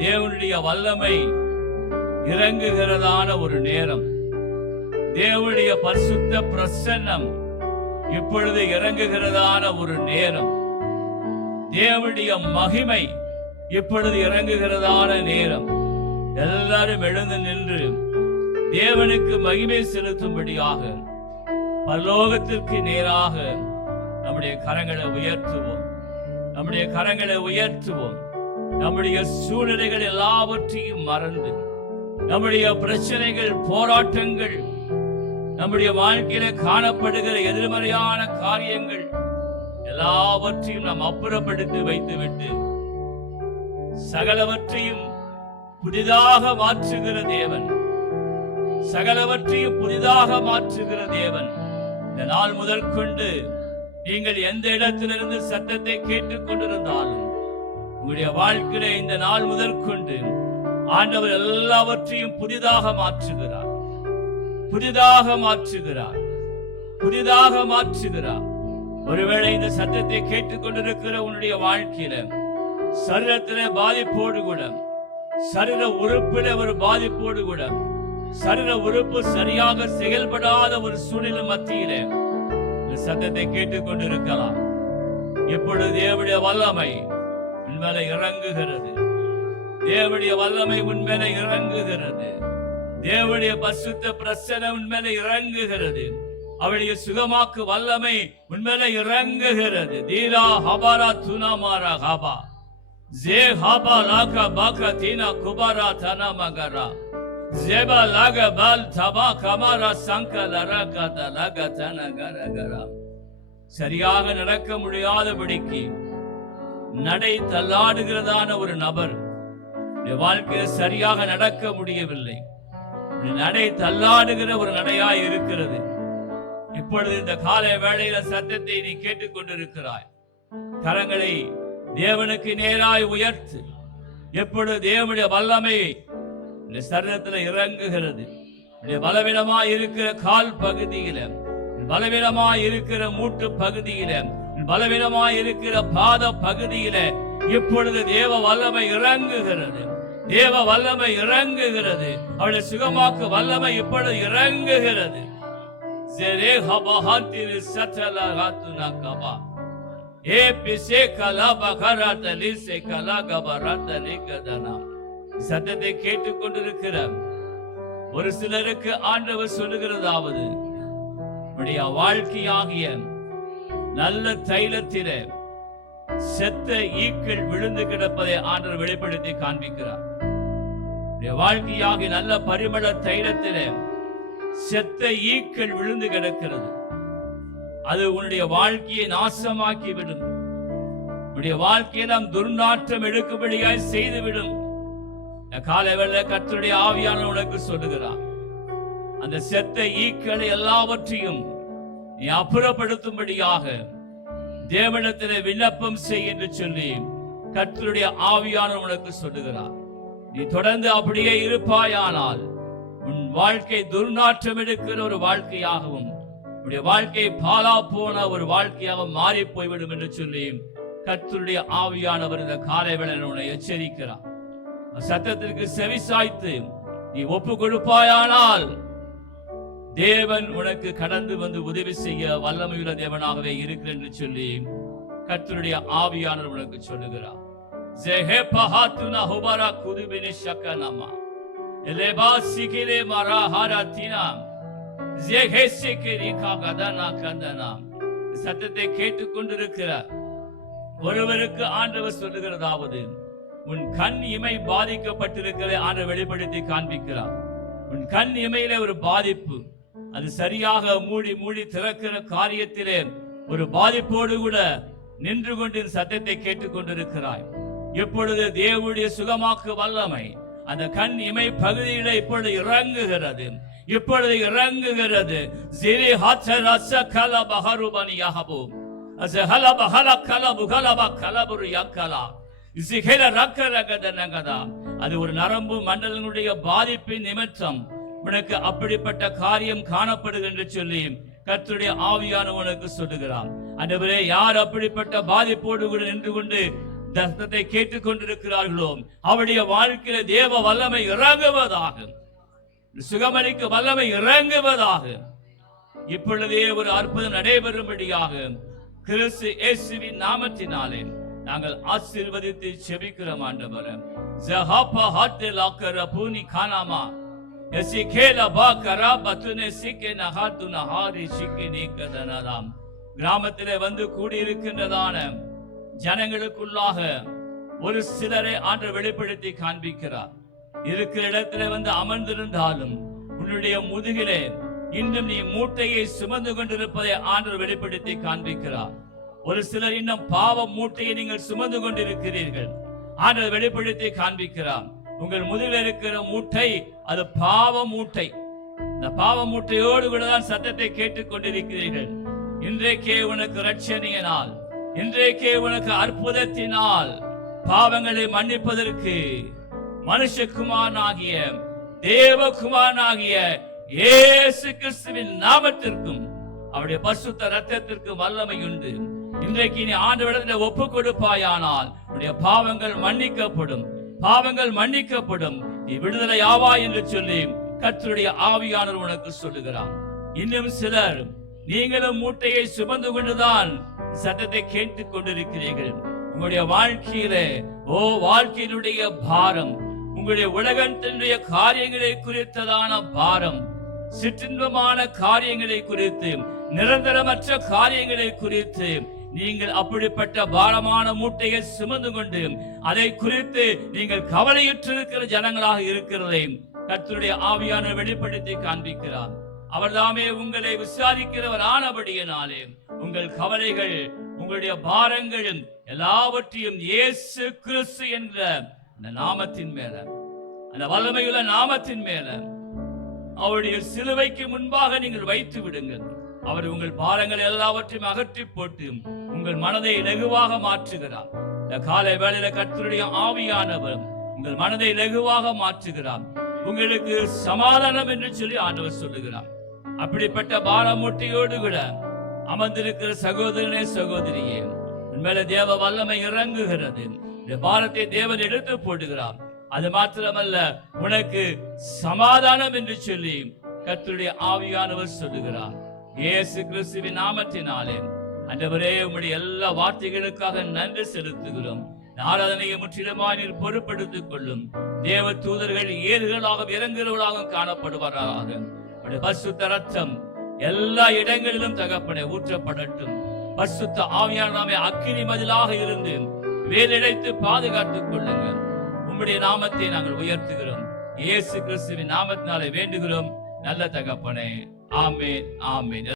தேவனுடைய வல்லமை இறங்குகிறதான ஒரு நேரம். தேவனுடைய பரிசுத்த பிரசன்னம் இப்பொழுது இறங்குகிறதான ஒரு நேரம். தேவனுடைய மகிமை இப்பொழுது இறங்குகிறதான நேரம். எல்லாரும் எழுந்து நின்று தேவனுக்கு மகிமை செலுத்தும்படியாக பரலோகத்திற்கு நேராக நம்முடைய கரங்களை உயர்த்துவோம். நம்முடைய கரங்களை உயர்த்துவோம். நம்முடைய சூழ்நிலைகள் எல்லாவற்றையும் மறந்து, நம்முடைய பிரச்சனைகள், போராட்டங்கள், நம்முடைய வாழ்க்கையில காணப்படுகிற எதிர்மறையான காரியங்கள் எல்லாவற்றையும் நாம் அப்புறப்படுத்தி வைத்துவிட்டு சகலவற்றையும் புதிதாக மாற்றுகிற தேவன், சகலவற்றையும் புதிதாக மாற்றுகிற தேவன். இந்த நாள் முதல் கொண்டு நீங்கள் எந்த இடத்திலிருந்து சத்தத்தை கேட்டுக் கொண்டிருந்தாலும் உங்களுடைய வாழ்க்கையில இந்த நாள் முதற்கொண்டு ஆண்டவர் எல்லாவற்றையும் புதிதாக மாற்றுகிறார், புதிதாக மாற்றுகிறார், புதிதாக மாற்றுகிறார். ஒருவேளை இந்த சத்தத்தை கேட்டுக் கொண்டிருக்கிற உன்னுடைய வாழ்க்கையில சரீரத்திலே பாதிப்போடு கூட, சரீர உறுப்பில ஒரு பாதிப்போடு கூட, சரீர உறுப்பு சரியாக செயல்படாத ஒரு சூழ்நிலை மத்தியிலே இந்த சத்தத்தை கேட்டுக் கொண்டிருக்கலாம். இப்பொழுது தேவனுடைய வல்லமை உன்மேல இறங்குகிறது. தேவனுடைய வல்லமை உன்மேல இறங்குகிறது. தேவனுடைய பரிசுத்த பிரசன்னம் உன்மேல இறங்குகிறது. அவருடைய சுகமாக்கு வல்லமை உன்மேல இறங்குகிறது. தீரா ஹபாரா துனாமாரா ஹபா ஜே ஹபா லாகா பாகா தீனா குபாரா தனா மகரா ஜேபா லாகா பால் தபா கமாரா சங்கலரா கதா லாகா தனா கரகரா. சரியாக நடக்க முடியாதபடிக்கு நடை தள்ளாடுகிறதான ஒரு நபர் வாழ்க்கையில் சரியாக நடக்க முடியவில்லை. நடை தள்ளாடுகிற ஒரு நடையாய் இருக்கிறது. இப்பொழுது இந்த காலை வேளையில சத்தத்தை நீ கேட்டுக்கொண்டிருக்கிறாய். கரங்களை தேவனுக்கு நேராய் உயர்த்து. எப்பொழுது தேவனுடைய வல்லமை இந்த சரீரத்தில் இறங்குகிறது. பலவீனமாய் இருக்கிற கால் பகுதியில, பலவீனமாய் இருக்கிற மூட்டு பகுதியில, பலவீனமாய் இருக்கிற பாத பகுதியில இப்பொழுது தேவ வல்லமை இறங்குகிறது. தேவ வல்லமை இறங்குகிறது. அவருடைய சுகமாக்கு வல்லமை இப்பொழுது இறங்குகிறது. சத்தத்தை கேட்டுக் கொண்டிருக்கிற ஒரு சிலருக்கு ஆண்டவர் சொல்லுகிறதாவது, வாழ்க்கையாகிய நல்ல தைலத்திலே செத்த ஈக்கள் விழுந்து கிடப்பதை ஆண்டவர் வெளிப்படுத்தி காண்பிக்கிறார். வாழ்க்கையாகிய நல்ல பரிமள தைலத்திலே செத்த ஈக்கள் விழுந்து கிடக்கிறது. அது உன்னுடைய வாழ்க்கையை நாசமாக்கி விடும். உன்னுடைய வாழ்க்கையை நாம் துர்நாற்றம் எடுக்கும்படியாய் செய்துவிடும். காலை வேளை கர்த்தருடைய ஆவியானவர் உனக்கு சொல்லுகிறார், அந்த செத்த ஈக்களை எல்லாவற்றையும் நீ அப்புறப்படுத்தும்படியாக தேவனிடத்திலே விண்ணப்பம் செய் என்று சொல்லி கர்த்தருடைய ஆவியானவர் உனக்கு சொல்லுகிறார். நீ தொடர்ந்து அப்படியே இருப்பாயானால் உன் வாழ்க்கை துர்நாற்றம் எடுக்கிற ஒரு வாழ்க்கையாகவும் உன்னுடைய வாழ்க்கை பாலா போன ஒரு வாழ்க்கையாக மாறி போய்விடும் என்று சொல்லி கர்த்தருடைய ஆவியானவர் இந்த காலை வேளையிலே உன்னை எச்சரிக்கிறார். சத்தத்திற்கு செவிசாய்த்து நீ ஒப்பு கொடுப்பாயானால் தேவன் உனக்கு கடந்து வந்து உதவி செய்ய வல்லமையுள்ள தேவனாகவே இருக்கிறார் என்று சொல்லி கர்த்தருடைய ஆவியானவர் உனக்கு சொல்லுகிறார். சத்தத்தை கேட்டுக் கொண்டிருக்கிற ஒருவருக்கு ஆண்டவர் சொல்லுகிறதாவது, உன் கண் இமை பாதிக்கப்பட்டிருக்கிற ஆண்டவர் வெளிப்படுத்தி காண்பிக்கிறார். உன் கண் இமையில ஒரு பாதிப்பு, அது சரியாக மூடி மூடி திறக்கிற காரியத்திலே ஒரு பாதிப்போடு கூட நின்று கொண்டு சத்தத்தை கேட்டுக் கொண்டிருக்கிறாய். இப்பொழுது தேவனுடைய சுகமாக்கு வல்லமை அந்த கண் இமை பகுதியில இப்பொழுது இறங்குகிறது. இப்பொழுது இறங்குகிறது. அது ஒரு நரம்பு மண்டலங்களுடைய பாதிப்பின் நிமித்தம் உனக்கு அப்படிப்பட்ட காரியம் காணப்படுகின்ற சொல்லி கர்த்தருடைய ஆவியானவர் உனக்கு சொல்லுகிறார். ஆண்டவரே, யார் அப்படிப்பட்ட பாதிப்போடு கூட நின்று கொண்டு சத்தத்தை கேட்டுக் கொண்டிருக்கிறார்களோ அவருடைய வாழ்க்கையில தேவ வல்லமை இறங்குவதாக, சுகமளிக்க வல்லமை இறங்குவதாக. இப்பொழுதே ஒரு அற்புதம் நடைபெறும்படியாக கிறிஸ்து இயேசுவின் நாமத்தினாலே நாங்கள் ஆசீர்வதித்து செபிக்கிறோம் ஆண்டவரே. ஜஹாபா ஹாத்தல் அக்கர பூனி கானாமா எசிகேல பாக்கரா பத்துனே சிக்கே நஹாத்து நஹாரி சிக்கே நீக்கதனதாம். கிராமத்திலே வந்து கூடியிருக்கின்றதான ஜனங்களுக்குள்ளாக ஒரு சிலரை ஆண்டவர் வெளிப்படுத்தி காண்பிக்கிறார். இருக்கிற இடத்திலே வந்து அமர்ந்திருந்தாலும் உன்னுடைய முதுகிலே இன்னும் நீ மூட்டையை சுமந்து கொண்டிருப்பதை ஆண்டவர் வெளிப்படுத்தி காண்பிக்கிறார். ஒரு சிலர் இன்னும் பாவ மூட்டையை நீங்கள் சுமந்து கொண்டிருக்கிறீர்கள், ஆண்டவர் வெளிப்படுத்தி காண்பிக்கிறார். உங்கள் முதுகில் இருக்கிற மூட்டை அது பாவ மூட்டை. இந்த பாவ மூட்டையோடு கூட தான் சத்தத்தை கேட்டுக் கொண்டிருக்கிறீர்கள். இன்றைக்கே உனக்கு ரட்சணிய நாள், இன்றைக்கே உனக்கு அற்புதத்தினால் பாவங்களை மன்னிப்பதற்கு மனுஷகுமாரனாகிய தேவகுமாரனாகிய இயேசு கிறிஸ்துவின் நாமத்திற்கும் அவருடைய பரிசுத்த இரத்தத்திற்கு வல்லமை உண்டு. இன்றைக்கு நீ ஆண்டவரிடத்தில் ஒப்பு கொடுப்பாயானால் உன்னுடைய பாவங்கள் மன்னிக்கப்படும், பாவங்கள் மன்னிக்கப்படும், நீ விடுதலை ஆவாய் என்று சொல்லி கர்த்தருடைய ஆவியானவர் உனக்கு சொல்லுகிறார். இன்னும் சிலர் நீங்களும் மூட்டையை சுமந்து கொண்டுதான் சத்தத்தை கேட்டுக் கொண்டிருக்கிறீர்கள். உங்களுடைய வாழ்க்கையிலே வாழ்க்கையினுடைய பாரம், உங்களுடைய உலகத்தினுடைய காரியங்களை குறித்ததான பாரம், சிற்றின்பமான காரியங்களை குறித்து, நிரந்தரமற்ற காரியங்களை குறித்து நீங்கள் அப்படிப்பட்ட பாரமான மூட்டையை சுமந்து கொண்டு அதை குறித்து நீங்கள் கவலையுற்றிருக்கிற ஜனங்களாக இருக்கிறதை கர்த்தருடைய ஆவியானவர் வெளிப்படுத்தி காண்பிக்கிறார். அவர்தாமே உங்களை விசாரிக்கிறவர் ஆனபடியினாலே உங்கள் கவலைகள், உங்களுடைய பாரங்கள் எல்லாவற்றையும் இயேசு கிறிஸ்து என்ற அந்த நாமத்தின் மேல, அந்த வல்லமையுள்ள நாமத்தின் மேல அவருடைய சிலுவைக்கு முன்பாக நீங்கள் வைத்து விடுங்கள். அவர் உங்கள் பாரங்கள் எல்லாவற்றையும் அகற்றி போட்டு உங்கள் மனதை லகுவாக மாற்றுகிறார். இந்த காலை வேளையில கர்த்தருடைய ஆவியானவர் உங்கள் மனதை லகுவாக மாற்றுகிறார். உங்களுக்கு சமாதானம் என்று சொல்லி ஆண்டவர் சொல்லுகிறார். அப்படிப்பட்ட பாரமூட்டையோடு கூட அமர்ந்திருக்கிற சகோதரனே, சகோதரியே, உண்மையில தேவ வல்லமை இறங்குகிறது. இந்த பாரத்தை தேவன் எடுத்து போடுகிறார். அது மாத்திரமல்ல, உனக்கு சமாதானம் என்று சொல்லி கர்த்தருடைய ஆவியானவர் சொல்லுகிறார். இயேசு கிறிஸ்துவின் நாமத்தினாலே ஆண்டவரே, உம்முடைய எல்லா வார்த்தைகளுக்காக நன்றி செலுத்துகிறோம். ஆராதனையை முற்றிலுமாய் நீர் பொறுப்படுத்திக் கொள்ளும். தேவ தூதர்கள் ஏறுகளாக இறங்குகிறவர்களாக காணப்படுவாராக. பரிசுத்த இரத்தம் எல்லா இடங்களிலும் தகப்பனே ஊற்றப்படட்டும். பரிசுத்த ஆவியானவரே அக்கினி மதிலாக இருந்து வேலடைத்து பாதுகாத்துக் கொள்ளுங்க. உம்முடைய நாமத்தை நாங்கள் உயர்த்துகிறோம். இயேசு கிறிஸ்துவின் நாமத்தினாலே வேண்டுகிறோம் நல்ல தகப்பனே. ஆமென், ஆமென்.